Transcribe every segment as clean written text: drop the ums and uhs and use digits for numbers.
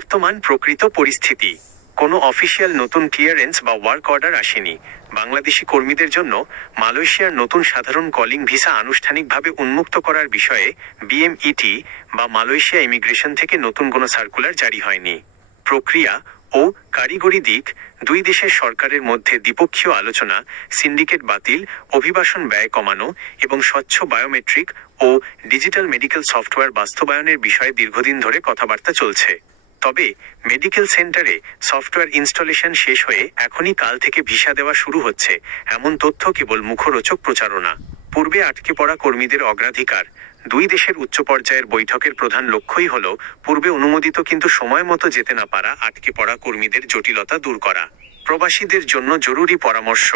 বর্তমান প্রকৃত পরিস্থিতি। কোনো অফিসিয়াল নতুন ক্লিয়ারেন্স বা ওয়ার্ক অর্ডার আসেনি। বাংলাদেশি কর্মীদের জন্য মালয়েশিয়ার নতুন সাধারণ কলিং ভিসা আনুষ্ঠানিকভাবে উন্মুক্ত করার বিষয়ে বিএমইটি বা মালয়েশিয়া ইমিগ্রেশন থেকে নতুন কোনো সার্কুলার জারি হয়নি। প্রক্রিয়া ও কারিগরি দিক, দুই দেশের সরকারের মধ্যে দ্বিপক্ষীয় আলোচনা, সিন্ডিকেট বাতিল, অভিবাসন ব্যয় কমানো এবং স্বচ্ছ বায়োমেট্রিক ও ডিজিটাল মেডিকেল সফটওয়্যার বাস্তবায়নের বিষয়ে দীর্ঘদিন ধরে কথাবার্তা চলছে। তবে মেডিকেল সেন্টারে সফটওয়্যার ইনস্টলেশন শেষ হয়ে এখনই কাল থেকে ভিসা দেওয়া শুরু হচ্ছে, এমন তথ্য কেবল মুখরোচক প্রচারণা। পূর্বে আটকে পড়া কর্মীদের অগ্রাধিকার। দুই দেশের উচ্চ পর্যায়ের বৈঠকের প্রধান লক্ষ্যই হল পূর্বে অনুমোদিত কিন্তু সময় মতো যেতে না পারা আটকে পড়া কর্মীদের জটিলতা দূর করা। প্রবাসীদের জন্য জরুরি পরামর্শ: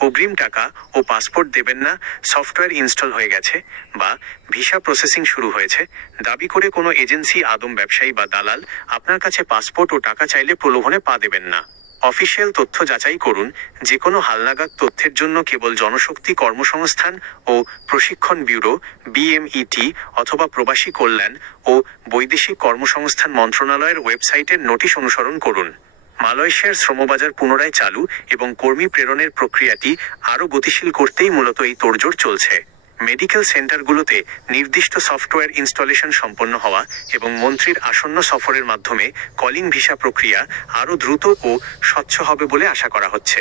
অগ্রিম টাকা ও পাসপোর্ট দেবেন না। সফটওয়্যার ইনস্টল হয়ে গেছে বা ভিসা প্রসেসিং শুরু হয়েছে দাবি করে কোনো এজেন্সি, আদম ব্যবসায়ী বা দালাল আপনার কাছে পাসপোর্ট ও টাকা চাইলে প্রলোভনে পা দেবেন না। অফিসিয়াল তথ্য যাচাই করুন। যে কোনো হালনাগাদ তথ্যের জন্য কেবল জনশক্তি কর্মসংস্থান ও প্রশিক্ষণ ব্যুরো বিএমইটি অথবা প্রবাসী কল্যাণ ও বৈদেশিক কর্মসংস্থান মন্ত্রণালয়ের ওয়েবসাইটের নোটিশ অনুসরণ করুন। মালয়েশিয়ার শ্রমবাজার পুনরায় চালু এবং কর্মী প্রেরণের প্রক্রিয়াটি আরও গতিশীল করতেই মূলত এই তোড়জোড় চলছে। মেডিকেল সেন্টারগুলোতে নির্দিষ্ট সফটওয়্যার ইনস্টলেশন সম্পন্ন হওয়া এবং মন্ত্রীর আসন্ন সফরের মাধ্যমে কলিং ভিসা প্রক্রিয়া আরও দ্রুত ও স্বচ্ছ হবে বলে আশা করা হচ্ছে।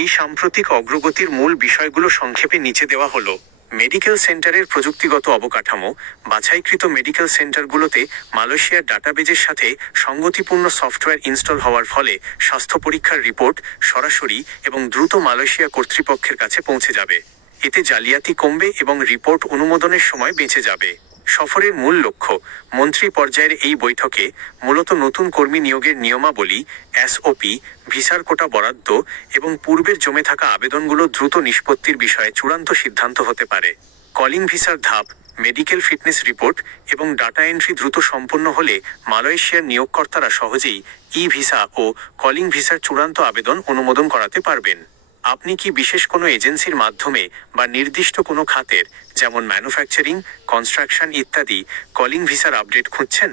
এই সাম্প্রতিক অগ্রগতির মূল বিষয়গুলো সংক্ষেপে নিচে দেওয়া হলো। মেডিকেল সেন্টারের প্রযুক্তিগত অবকাঠামো। বাছাইকৃত মেডিকেল সেন্টারগুলোতে মালয়েশিয়ার ডাটাবেজের সাথে সঙ্গতিপূর্ণ সফটওয়্যার ইনস্টল হওয়ার ফলে স্বাস্থ্য পরীক্ষার রিপোর্ট সরাসরি এবং দ্রুত মালয়েশিয়া কর্তৃপক্ষের কাছে পৌঁছে যাবে। এতে জালিয়াতি কমবে এবং রিপোর্ট অনুমোদনের সময় বেঁচে যাবে। সফরের মূল লক্ষ্য: মন্ত্রী পর্যায়ের এই বৈঠকে মূলত নতুন কর্মী নিয়োগের নিয়মাবলী, এসওপি, ভিসার কোটা বরাদ্দ এবং পূর্বের জমে থাকা আবেদনগুলো দ্রুত নিষ্পত্তির বিষয়ে চূড়ান্ত সিদ্ধান্ত হতে পারে। কলিং ভিসার ধাপ, মেডিকেল ফিটনেস রিপোর্ট এবং ডাটা এন্ট্রি দ্রুত সম্পন্ন হলে মালয়েশিয়ার নিয়োগকর্তারা সহজেই ই ভিসা ও কলিং ভিসার চূড়ান্ত আবেদন অনুমোদন করাতে পারবেন। আপনি কি বিশেষ কোনো এজেন্সির মাধ্যমে বা নির্দিষ্ট কোনো খাতের, যেমন ম্যানুফ্যাকচারিং, কনস্ট্রাকশন ইত্যাদি, কলিং ভিসার আপডেট খুঁজছেন?